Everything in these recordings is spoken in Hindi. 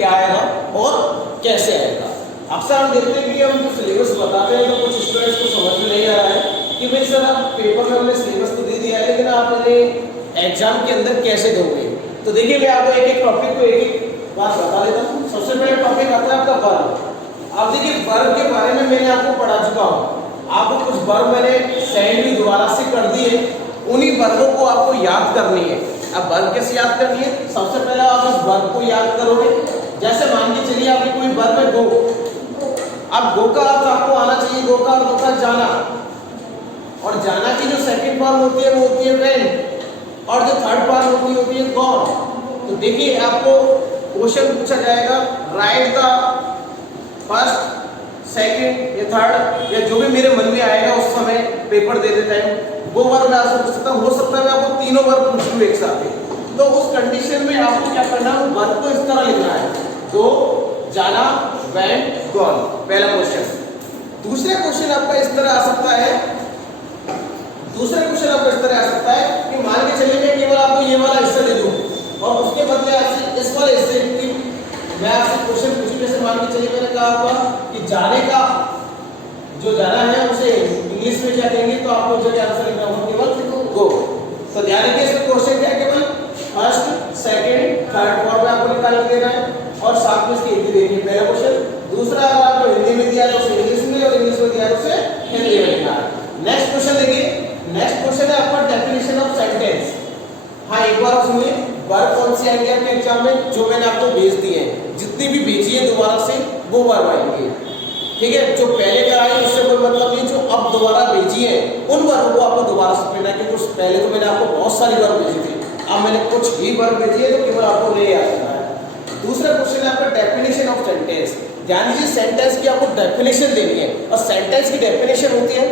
क्या आएगा और कैसे आएगा। अक्सर हम देखते हैं कि हम जो सिलेबस बताते हैं तो कुछ स्टूडेंट्स को समझ में नहीं आ रहा है कि भाई सर आप पेपर में हमने सिलेबस तो दे दिया है लेकिन आप इन्हें एग्जाम के अंदर कैसे दोगे। तो देखिए मैं आपको एक एक टॉपिक को एक एक बात बता देता हूँ। सबसे पहले टॉपिक आता है आपका वर्ब। आप देखिए वर्ब के बारे में मैंने आपको पढ़ा चुका हूँ। आपको कुछ वर्ब मैंने सेंड भी दोबारा से कर दिए, उन्हीं वर्बों को आपको याद करनी है। अब वर्ब कैसे याद करनी है, सबसे पहले आप इस वर्ब को याद करोगे। जैसे मान के चलिए आपकी कोई वर्ब है गो। अब गो का अर्थ आपको आना चाहिए, गो का अर्थ होता है जाना, और जाना की जो सेकंड फॉर्म होती है वो होती है वेंट, और जो थर्ड फॉर्म होती है गॉन। तो देखिए आपको क्वेश्चन पूछा जाएगा, राइट द फर्स्ट सेकंड या थर्ड या जो भी मेरे मन में आएगा उस समय पेपर दे देते हैं वो वर्ब मैं आपसे पूछ सकता हूँ। हो सकता है मैं आपको तीनों वर्ब पूछ लूँ एक साथ ही। तो उस कंडीशन में आपको क्या करना है, वर्ब को इस तरह लिखना है, तो जाना वेंट गॉन, पहला क्वेश्चन। दूसरा क्वेश्चन आपका इस तरह आ सकता है, दूसरा क्वेश्चन आपका इस तरह आ सकता है कि मान के चलिए मैं केवल आपको ये वाला हिस्सा दे दूं और उसके बदले आपसे इस वाले हिस्से की मैं आपसे क्वेश्चन पूछूं। जैसे मान के चलिए मैंने कहा होगा कि जाने का जो जाना है उसे इंग्लिश में क्या कहेंगे, तो आपको जो आंसर लिखना होगा केवल गो। तो ध्यान रखिए इसमें क्वेश्चन क्या है, केवल फर्स्ट सेकंड थर्ड वर्ब आपको निकाल के देना है और साथ में इसकी हिंदी देनी है, पहला क्वेश्चन। दूसरा अगर आपको हिंदी में दिया है तो उसे इंग्लिश में, और इंग्लिश में दिया है तो उसे हिंदी में लिखना है। नेक्स्ट क्वेश्चन देखिए, नेक्स्ट क्वेश्चन है आपका डेफिनेशन ऑफ सेंटेंस। हाँ एक बार सुनिए, वर्ब कौन सी आएंगे आपके एग्जाम में, जो मैंने आपको भेज दी है, जितनी भी भेजी है दोबारा से वो वर्ब आएंगे, ठीक है। जो पहले कराई उससे कोई मतलब नहीं, जो अब दोबारा भेजी है उन वर्ब को आपको दोबारा से पढ़ना है, क्योंकि पहले तो मैंने आपको बहुत सारी वर्ब भेजी थी, अब मैंने कुछ ही वर्ब भेजी है तो केवल आपको नहीं याद करना है। दूसरा क्वेश्चन है आपका डेफिनेशन ऑफ सेंटेंस। ध्यान दीजिए सेंटेंस की आपको डेफिनेशन देनी है, और सेंटेंस की डेफिनेशन होती है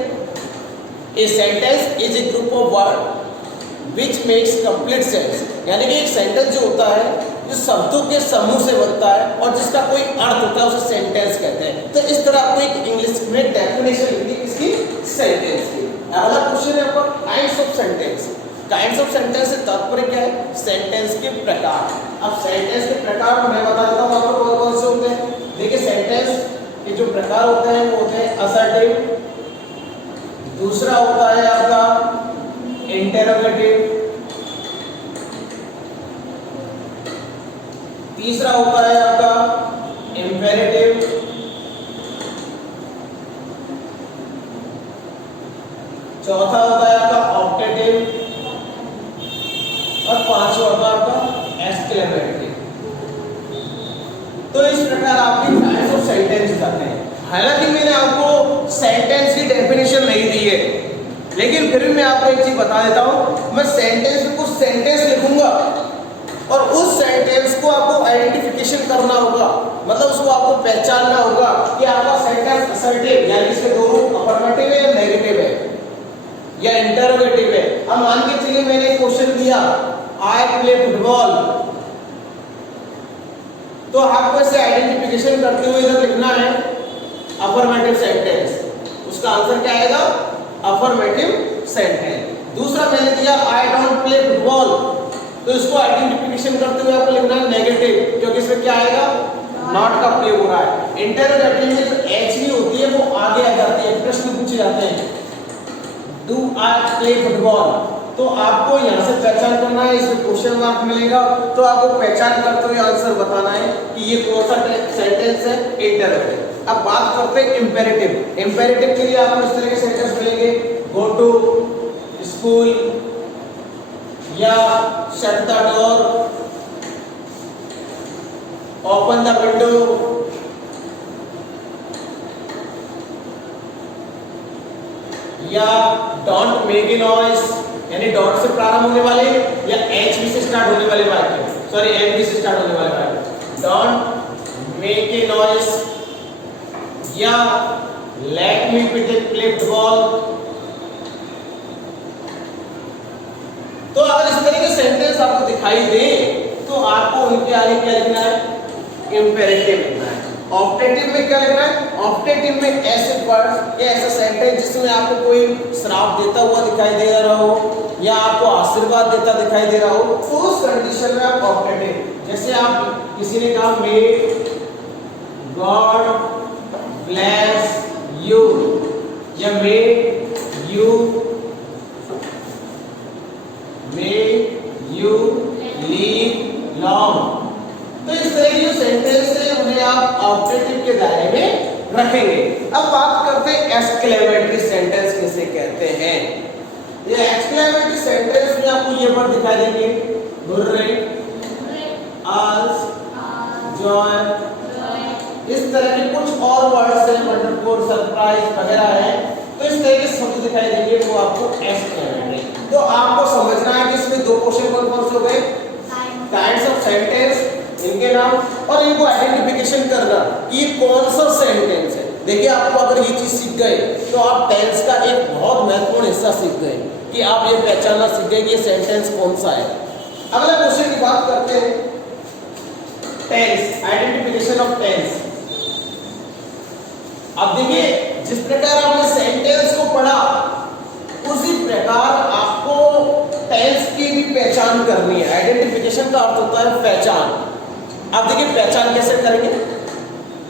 a sentence is a group of word which makes complete sense. यानी कि एक सेंटेंस जो होता है जो शब्दों के समूह से बनता है और जिसका कोई अर्थ होता है उसे सेंटेंस कहते हैं। तो इस तरह आपको एक इंग्लिश में डेफिनेशन लिखनी है किसकी, सेंटेंस की। अगला क्वेश्चन है आपका kinds of sentence. Kinds of sentence से तात्पर्य क्या है, सेंटेंस के प्रकार। अब सेंटेंस के प्रकार मैं बता देता हूँ आपको कौन कौन से होते हैं। देखिए सेंटेंस के जो प्रकार होते हैं वो होते हैं असर्टिव, दूसरा होता है आपका इंटेरोगेटिव, तीसरा होता है आपका इंपेरेटिव, चौथा होता है आपका ऑप्टेटिव, और पांचवा होता है आपका एक्सक्लेमेटरी। तो इस प्रकार आपकी टाइप्स ऑफ सेंटेंस करते हैं। हालांकि मैंने आपको सेंटेंस की डेफिनेशन नहीं दी है, लेकिन फिर भी मैं आपको एक चीज बता देता हूं, मैं सेंटेंस में कुछ सेंटेंस लिखूंगा और उस सेंटेंस को आपको आइडेंटिफिकेशन करना होगा, मतलब उसको आपको पहचानना होगा कि आपका सेंटेंस असर्टिव यानी इसके दो रूप अफर्मेटिव है या नेगेटिव है या इंटरोगेटिव है। अब मान के चलिए मैंने क्वेश्चन दिया आई प्ले फुटबॉल, तो आपको इसे आइडेंटिफिकेशन करते हुए इधर लिखना है अफर्मेटिव सेंटेंस, उसका आंसर क्या आएगा, अफर्मेटिव सेंटेंस। दूसरा मैंने दिया आई डोंट प्ले फुटबॉल, तो इसको आइडेंटिफिकेशन करते हुए आपको लिखना है नेगेटिव, क्योंकि इसमें क्या आएगा, नॉट का प्रयोग हो रहा है। इंटरोगेटिव में जो एच भी होती है वो आगे आ जाती है, प्रश्न पूछे जाते हैं डू आई प्ले फुटबॉल, तो आपको यहाँ से पहचान करना है, इसमें क्वेश्चन मार्क मिलेगा, तो आपको पहचान करते हुए आंसर बताना है कि ये कौन सा सेंटेंस है, इंटरोगेटिव। अब बात करते हैं इंपेरेटिव। इंपेरेटिव के लिए आपको इस तरह के सेंटेंस मिलेंगे, गो टू स्कूल, या shut the door, open the window, या डोंट मेक ए नॉइज, यानी डॉट से प्रारंभ होने वाले या एच भी से स्टार्ट होने वाले वाक्य, सॉरी एम भी से स्टार्ट होने वाले वाक्य, डोंट मेक ए नॉइज, या लेट मी प्ले फुटबॉल। तो अगर इस तरह के सेंटेंस आपको दिखाई दे तो आपको उनके आगे क्या लिखना है, इंपेरेटिव लिखना है। ऑप्टेटिव में क्या लिखना है? ऑप्टेटिव में ऐसे वर्ड या ऐसा सेंटेंस जिसमें आपको कोई श्राप देता हुआ दिखाई दे रहा हो या आपको आशीर्वाद देता दिखाई दे रहा हो, तो उस कंडीशन में आप ऑप्टेटिव, जैसे आप किसी ने कहा मे गॉड ब्लेस यू या मे यू लीव लॉन्ग, तो इस तरह की जो सेंटेंस है उन्हें आप ऑप्टेटिव के दायरे में रखेंगे। अब बात करते हैं एक्सक्लेमेटरी सेंटेंस किसे कहते हैं। ये एक्सक्लेमेटरी सेंटेंस में आपको ये वर्ड दिखाई देंगे, हुर्रे, आज, जॉय, इस तरह के कुछ और वर्ड्स हैं, वंडरफुल, सरप्राइज वगैरह है, तो इस तरह के शब्द दिखाई देंगे वो आपको एक्सक्लेमेटरी। तो आपको समझना है कि इसमें दो क्वेश्चन कौन से हो गए, काइंड्स ऑफ सेंटेंस, इनके नाम और इनको आइडेंटिफिकेशन करना कि ये कौन सा सेंटेंस है। देखिए आपको अगर ये चीज सीख गए तो आप टेंस का एक बहुत महत्वपूर्ण हिस्सा सीख गए कि आप ये पहचानना सीख गए कि ये सेंटेंस कौन सा है। अगला क्वेश्चन की बात करते हैं, टेंस, आइडेंटिफिकेशन ऑफ टेंस। अब देखिए जिस प्रकार आपने सेंटेंस को पढ़ा उसी प्रकार आपको टेंस की भी पहचान करनी है। आइडेंटिफिकेशन का अर्थ होता है पहचान। अब देखिए पहचान कैसे करेंगे,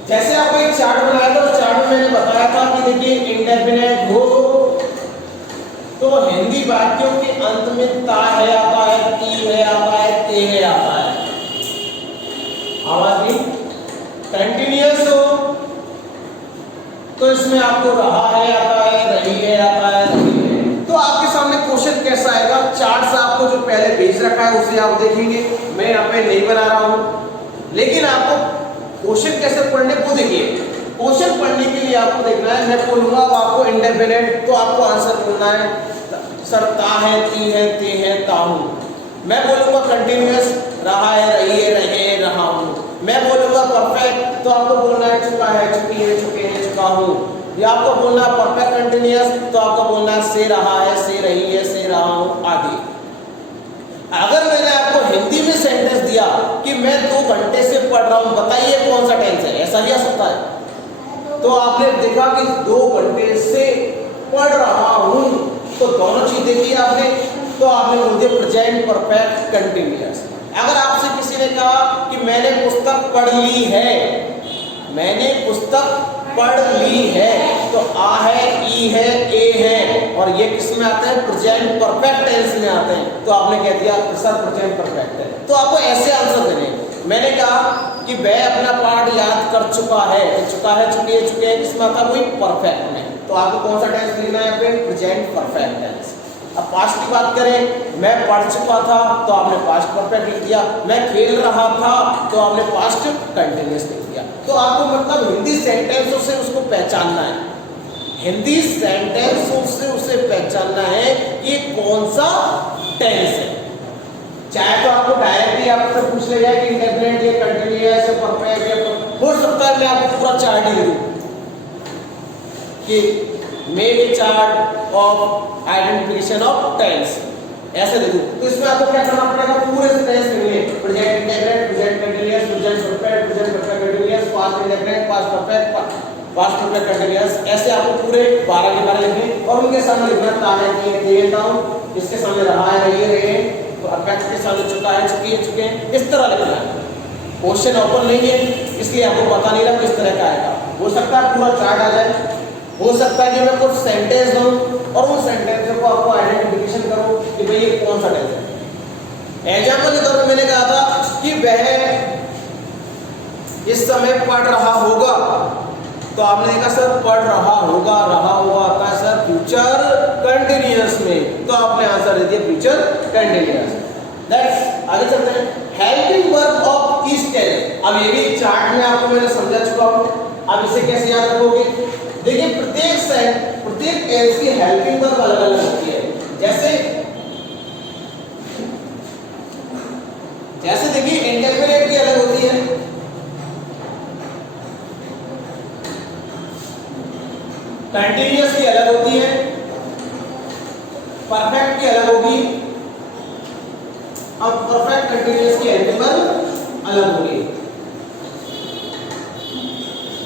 जैसे आपको एक चार्ट बनाया था, उस चार्ट में मैंने बताया था कि देखिए इंडेफिनिट हो तो हिंदी वाक्यों के अंत में ता है आता है, ती है आता है, ते है आता है। आवाज नहीं, कंटिन्यूअस हो तो इसमें आपको रहा है आता है, रही है आता है, रही है। तो आपके सामने क्वेश्चन कैसा आएगा, चार्ट से आपको जो पहले भेज रखा है उसे आप देखेंगे, मैं यहाँ पे नहीं बना रहा हूँ, लेकिन आपको क्वेश्चन कैसे पढ़ने को देखिए। क्वेश्चन पढ़ने के लिए आपको देखना है, मैं बोलूंगा अब आपको इंडेफिनिट, तो आपको आंसर बोलना है सर ता है, ती है, ते है, ता हूं। मैं बोलूंगा कंटिन्यूअस, रहा है, रही है, रहे, रहा हूं। मैं बोलूंगा परफेक्ट, तो आपको बोलना है चुका है, चुकी है, चुके हैं, चुका हूं। या आपको बोलना है परफेक्ट कंटिन्यूअस, तो आपको बोलना है से रहा है, से रही है, से रहा हूं आदि। अगर मैंने आपको हिंदी में सेंटेंस दिया कि मैं 2 घंटे से पढ़ रहा हूं, बताइए कौन सा टेंस है, ऐसा भी आ सकता है। तो आपने देखा कि 2 घंटे से पढ़ रहा हूं, तो दोनों चीज देखी आपने, तो आपने बोल दिया प्रेजेंट परफेक्ट कंटिन्यूअस। अगर आपसे किसी ने कहा कि मैंने पुस्तक पढ़ ली है, मैंने पुस्तक पढ़ ली है, तो आ है, ई है, ए है, और ये किस में आते हैं, प्रेजेंट परफेक्ट टेंस में आते हैं। तो आपने कह दिया सर प्रेजेंट परफेक्ट है। तो आपको ऐसे आंसर देने, मैंने कहा कि वह अपना पाठ याद कर चुका है, चुका है, चुके हैं, चुके हैं, किसमें आता है, कोई परफेक्ट में। तो आपको कौन सा टेंस लिखना है, प्रेजेंट परफेक्ट टेंस। अब पास्ट की बात करें, मैं पढ़ चुका था, तो आपने पास्ट परफेक्ट लिख दिया। मैं खेल रहा था, तो आपने पास्ट कंटिन्यूअस लिख दिया। तो आपको मतलब हिंदी सेंटेंसों से उसको पहचानना है, हिंदी सेंटेंसों से उसे पहचानना है कि कौन सा टेंस है। चाहे तो आपको डायरेक्टली आपसे पूछ लिया जाए कि इंडेफिनिट या कंटिन्यूअस या परफेक्ट, या हो सकता है मैं आपको पूरा चार्ट ही दे दूं कि make a chart of identification of tense, ऐसे दे दूं। तो इसमें आपको क्या करना पड़ेगा, पूरे से टेंस मिलेंगे, present indefinite, present continuous, present perfect, present perfect continuous, past indefinite, past perfect, past perfect continuous, ऐसे आपको पूरे 12 के 12 लिखने और उनके सामने लिखना ता है, ती है, ते है, ता हूं, इसके सामने रहा है, रही है, रहे, परफेक्ट के सामने चुका है, चुकी है, चुके हैं, इस तरह लिखना है। क्वेश्चन ओपन नहीं है इसलिए आपको पता नहीं रहा किस तरह का आएगा। हो सकता है पूरा चार्ट आ जाए, हो सकता है कि मैं कुछ सेंटेंस दूं और उन सेंटेंस को आपको आइडेंटिफिकेशन करूं कि भाई ये कौन सा टेंस है। एग्जांपल के तौर पे मैंने कहा था कि वह इस समय पढ़ रहा होगा, तो आपने देखा सर पढ़ रहा होगा, रहा हुआ आता है सर फ्यूचर कंटिन्यूअस में, तो आपने आंसर दे दिया फ्यूचर कंटिन्यूअस। दैट्स, आगे चलते हैं, helping verb of each tense. अब ये भी चार्ट में आपको मैंने समझा चुका हूं, अब इसे कैसे याद रखोगे। देखिए प्रत्येक टेंस की हेल्पिंग वर्ब अलग अलग होती है। जैसे देखिए इंडेफिनिट की अलग होती है, कंटिन्यूअस की अलग होती है, परफेक्ट की अलग होगी, अब परफेक्ट कंटिन्यूअस की हेल्पिंग वर्ब अलग होगी।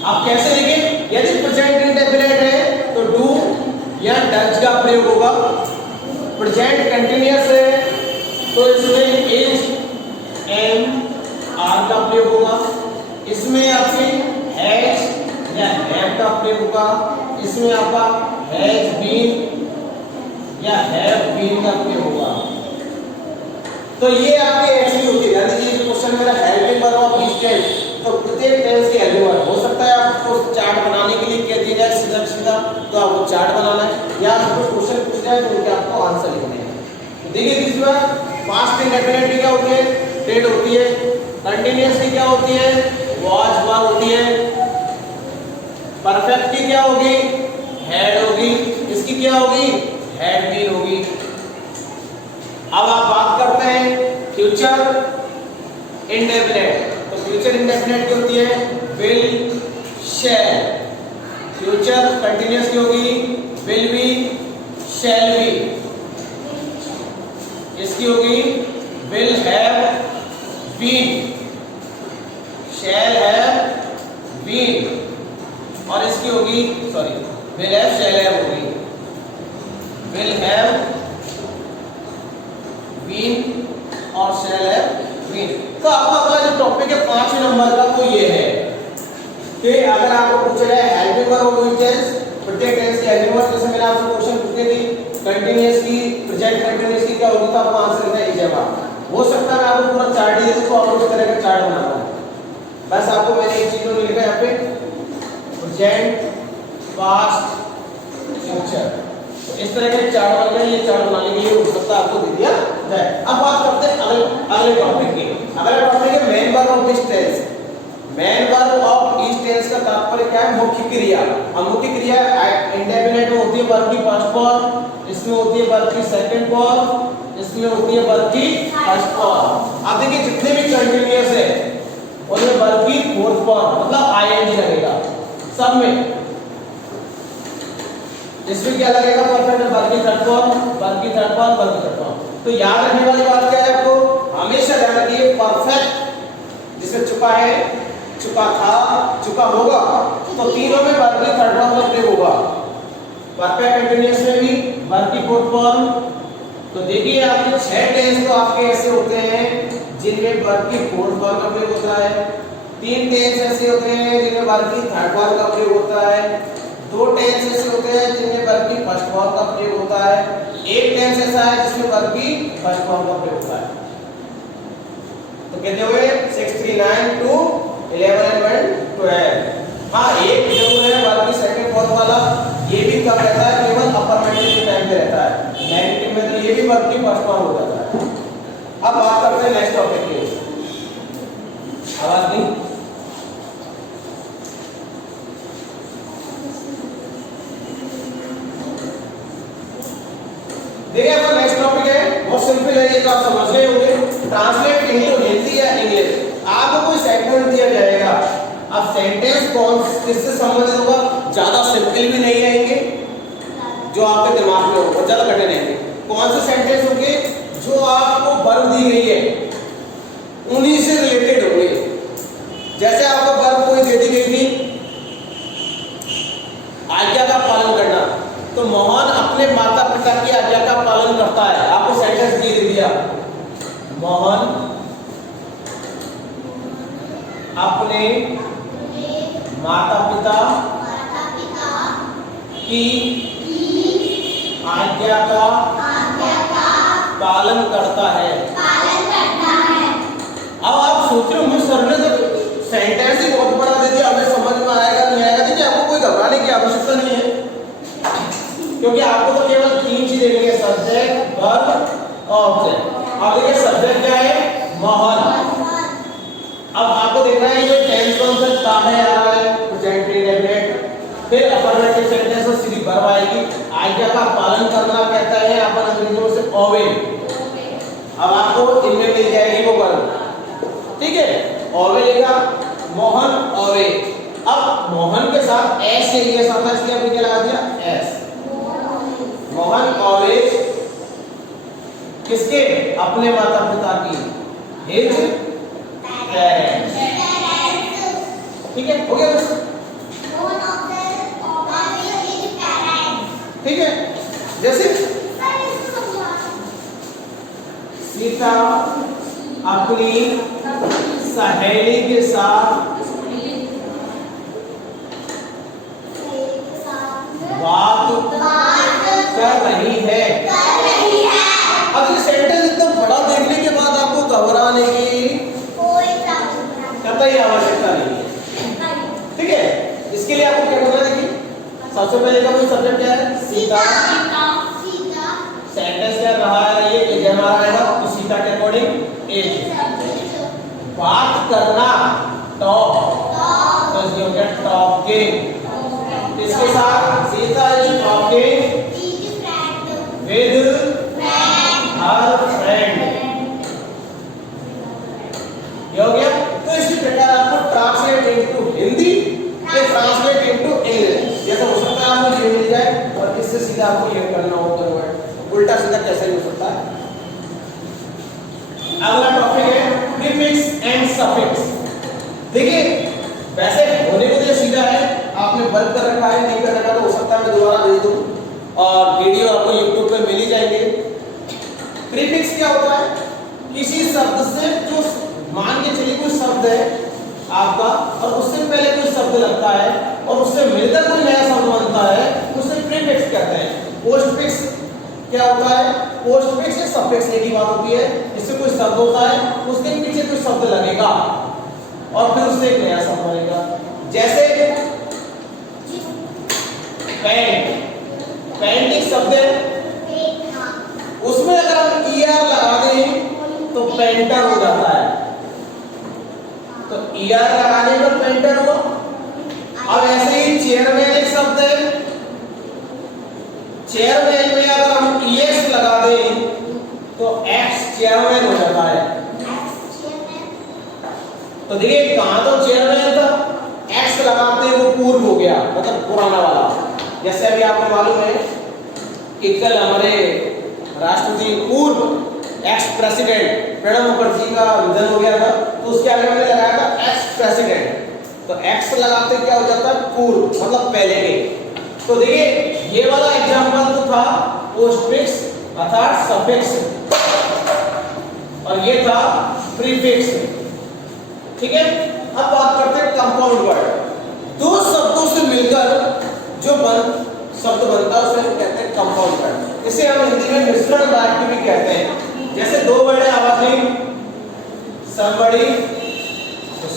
आप कैसे लिखें? यदि प्रेजेंट इंडेफिनिट है तो डू या डज का प्रयोग होगा। प्रेजेंट कंटिन्यूअस है तो इसमें इज, एम, आर का प्रयोग होगा। इसमें आपके हैज या हैव का प्रयोग होगा। इसमें आपका हैज बीन या हैव बीन का प्रयोग होगा। तो ये आपके ऐसी होती है, यानी ये क्वेश्चन मेरा helping verb of each tense, तो प्रत्येक टेंस के हेल्पिंग वर्ब हो सकता है आपको चार्ट बनाने के लिए कह दिया जाए सीधा सीधा तो आपको चार्ट बनाना है, या आपको क्वेश्चन पूछ जाए तो उनके आपको आंसर लिखने हैं। देखिए तीसरी बात, पास्ट इंडेफिनिट की क्या होती है? डेड होती है। कंटीन्यूअस की क्या होती है? वाज वर होती है। परफेक्ट की क्या होगी? हैड होगी। इसकी क्या होगी? हैड बीन होगी। अब आप बात करते हैं फ्यूचर इंडेफिनिट। तो फ्यूचर इंडेफिनिट की होती है? Will, shall. फ्यूचर कंटीन्यूअस की होगी? Will be, shall be. इसकी होगी will have been, shall have been. और इसकी होगी sorry will have, shall have होगी। विल हैव बीन और शैल हैव बीन। तो आपका अपना जो टॉपिक है 5वें नंबर का वो ये है कि अगर आपको पूछा जाए helping verb of each tense, प्रत्येक टेंस की हेल्पिंग वर्ब, जैसे मैंने आपको क्वेश्चन पूछे थी कंटीन्यूअस की, प्रेजेंट कंटीन्यूअस की क्या होगी, तो आपको आंसर देना है जवाब। हो सकता है मैं आपको पूरा चार्ट दे दूं तो आपको इस तरह का चार्ट बनाना है। बस आपको मैंने एक चीज लिखा है यहाँ पे, प्रेजेंट, पास्ट, फ्यूचर। इस तरह के चार्ट बन गए। ये चार्ट बनाने के लिए हो सकता है आपको दे दिया जाए। अब बात करते हैं अगले टॉपिक की। अगला टॉपिक है main verb of each tense. Main verb of each tense का तात्पर्य क्या है? मुख्य क्रिया। अब मुख्य क्रिया इंडेफिनिट में होती है वर्ब की फर्स्ट फॉर्म, इसमें होती है वर्ब की सेकंड फॉर्म, इसमें होती है वर्ब की फर्स्ट फॉर्म। अब देखिए जितने भी कंटीन्यूअस है उनमें वर्ब की फोर्थ फॉर्म मतलब आईएनजी लगेगा सब में। इसमें क्या लगेगा? परफेक्ट वर्ब की थर्ड फॉर्म, वर्ब की थर्ड फॉर्म, वर्ब की थर्ड फॉर्म। तो याद रखने वाली बात क्या है आपको? हमेशा ध्यान रखिए परफेक्ट जिसमें चुका है, चुका था, चुका होगा, तो तीनों में वर्ब की थर्ड फॉर्म का प्रयोग होगा। परफेक्ट कंटीन्यूअस में भी वर्ब की फोर्थ फॉर्म। तो देखिए आपके 6 टेंस तो आपके ऐसे होते हैं जिनमें वर्ब की फोर्थ फॉर्म का प्रयोग होता है। 3 टेंस ऐसे होते हैं जिनमें वर्ब की थर्ड फॉर्म का प्रयोग होता है। 2 टेंस ऐसे होते हैं जिनमें वर्ब की फर्स्ट फॉर्म का प्रयोग होता है। 1 टेंस ऐसा है जिसमें वर्ब की फर्स्ट फॉर्म का प्रयोग होता है। तो कहते हुए 6, 3, 9 to 11 and 12। हाँ, एक जो है वर्ब की सेकंड फॉर्म वाला ये भी कब रहता है? केवल अफर्मेटिव के टाइम पे रहता है। नेगेटिव में तो ये भी वर्ब की फर्स्ट फॉर्म हो जाता है। अब बात करते हैं नेक्स्ट टॉपिक की। आवाज नहीं? देखिए अपना नेक्स्ट टॉपिक है बहुत सिंपल है, ये तो आप समझ गए होंगे। ट्रांसलेट इनटू हिंदी या इंग्लिश। आपको कोई सेंटेंस दिया जाएगा, अब सेंटेंस कौन किससे संबंधित होगा? ज्यादा सिंपल भी नहीं रहेंगे जो आपके दिमाग में होगा, ज्यादा कठिन रहेंगे। कौन से सेंटेंस होंगे? जो आपको वर्ब दी गई है उन्हीं से रिलेटेड होंगे। जैसे आपको वर्ब कोई दे दी गई थी आज्ञा का पालन करना, तो मोहन अपने माता पिता की आज्ञा का पालन करता है। आपको सेंटेंस दे दिया, मोहन अपने माता पिता की आज्ञा का पालन करता है। अब आप सोच रहे हो सर ने तो सेंटेंस ही बहुत बड़ा दे दिया, हमें समझ में आएगा नहीं आएगा। देखिए आपको कोई घबराने की आवश्यकता नहीं है, क्योंकि आपको तो केवल 3 चीजें देंगे, सब्जेक्ट, वर्ब, ऑब्जेक्ट। अब देखिए सब्जेक्ट क्या है? मोहन। अब आपको देखना है ये टेंस कौन सा था है आ रहा है, प्रेजेंट इंडेफिनिट। फिर अफर्मेटिव सेंटेंस में सीधी वर्ब आएगी। आज्ञा का पालन करना कहता है अपन अंग्रेजी में से ओबे। अब आपको इनमें मिल जाएगी वो वर्ब, ठीक है? ओबे लिखा, मोहन ओबे। अब मोहन के साथ एस से ये साथ है, इसलिए आपने क्या लगा दिया? एस। मोहन ओबे किसके? अपने माता पिता की, हिज पेरेंट्स। ठीक है, हो गया? जैसे सीता अपनी सहेली के साथ बात कर रही है। अब ये सेंटेंस इतना बड़ा देखने के बाद आपको घबराने की कतई आवश्यकता नहीं है, ठीक है। इसके लिए आपको क्या करना है, देखिए सबसे पहले का कोई सब्जेक्ट क्या है, सीता। सेंटेंस क्या रहा है, ये हमारा रहेगा तो सीता के अकॉर्डिंग एक बात करना, टॉक, तो ये हो गया टॉकिंग। इसके साथ Sita is talking with her friend, ये हो गया। तो इसी प्रकार आपको ट्रांसलेट इनटू हिंदी या ट्रांसलेट इनटू इंग्लिश, जैसा हो सकता है आपको ये मिल जाए और इससे सीधा आपको ये करना होता है, उल्टा सीधा कैसे हो सकता है। अगला टॉपिक है प्रीफिक्स एंड सफिक्स। देखिए वैसे होने को तो सीधा है, आपने बंद कर रखा है, नहीं कर रखा तो हो सकता है मैं दोबारा दे दूं और वीडियो आपको YouTube पे मिल ही जाएंगे। प्रीफिक्स क्या होता है, किसी शब्द से जो मान के चलिए कोई शब्द है आपका और उससे पहले कोई शब्द लगता है और उससे मिलकर कोई नया शब्द बनता है, उसे प्रीफिक्स कहते हैं। पोस्टफिक्स क्या होता है, पोस्टफिक्स या सफिक्स एक ही बात होती है। इससे कोई शब्द होता है, उसके पीछे कोई शब्द लगेगा और फिर उससे एक नया शब्द बनेगा। जैसे पेंट, पेंट एक शब्द है, उसमें अगर हम ईआर लगा दें तो पेंटर हो जाता है, तो ईआर लगाने पर पेंटर हुआ। अब ऐसे ही चेयरमैन एक शब्द है, चेयरमैन में अगर हम ईएस लगा दें तो एक्स चेयरमैन हो जाता है। तो देखिए कहां तो चेयरमैन था, एक्स लगाते वो पूर्व हो गया, मतलब पुराना वाला। जैसे अभी आपको मालूम है कि कल हमारे राष्ट्रपति पूर्व एक्स प्रेसिडेंट प्रणब मुखर्जी का निधन हो गया था, तो उसके आगे मैंने लगाया था एक्स प्रेसिडेंट, तो एक्स लगाते क्या हो जाता है, पूर्व मतलब पहले के। तो देखिए ये वाला एग्जांपल तो था पोस्टफिक्स अर्थात सफिक्स और ये था प्रीफिक्स, ठीक है। अब बात करते हैं कंपाउंड वर्ड। दो शब्दों से मिलकर जो शब्द बनता है उसे कहते हैं कंपाउंड वर्ड। इसे हम हिंदी में मिश्रण वाक्य भी कहते हैं। जैसे दो वर्ड है आवाज़ समबड़ी,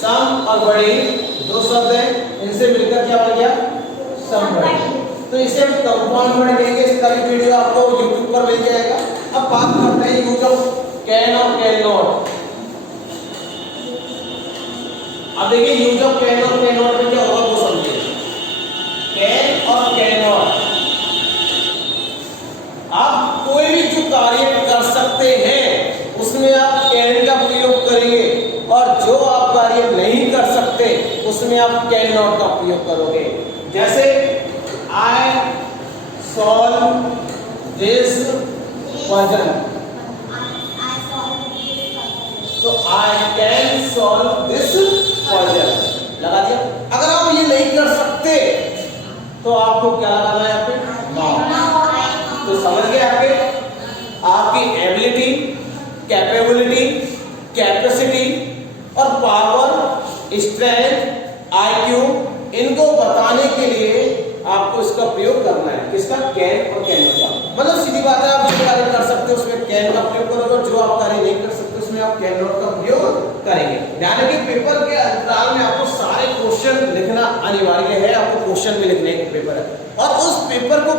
सम और बड़ी दो शब्द हैं, इनसे मिलकर क्या बन गया, समबड़ी। तो इसे हम कंपाउंड वर्ड कहेंगे। इसका भी वीडियो आपको YouTube पर मिल जाएगा। अब बात करते हैं यूज ऑफ कैन और कैन नॉट। अब देखिए यूज ऑफ कैन और कैन नॉट में क्या होगा वो समझिए। कैन और कैन नॉट, आप कोई भी जो कार्य कर सकते हैं उसमें आप कैन का प्रयोग करेंगे और जो आप कार्य नहीं कर सकते उसमें आप कैन नॉट का प्रयोग करोगे। जैसे I solve this puzzle, तो I can solve this puzzle लगा दिया। अगर आप ये नहीं कर सकते तो आपको क्या लगाना है यहाँ पे, नो। तो समझ गए आपकी एबिलिटी, कैपेबिलिटी, कैपेसिटी और पावर, स्ट्रेंथ, आईक्यू, इनको बताने के लिए आपको इसका प्रयोग करना है। किसका, कैन और कैन का। मतलब सीधी बात है, आप जो कार्य कर सकते हो उसमें कैन का प्रयोग करोगे, जो आप कार्य नहीं कर सकते उसमें आप कैन नॉट का प्रयोग करेंगे। ध्यान रखिए पेपर के अंतराल में आपको सारे क्वेश्चन लिखना अनिवार्य है, आपको क्वेश्चन भी लिखने के पेपर है और उस पेपर को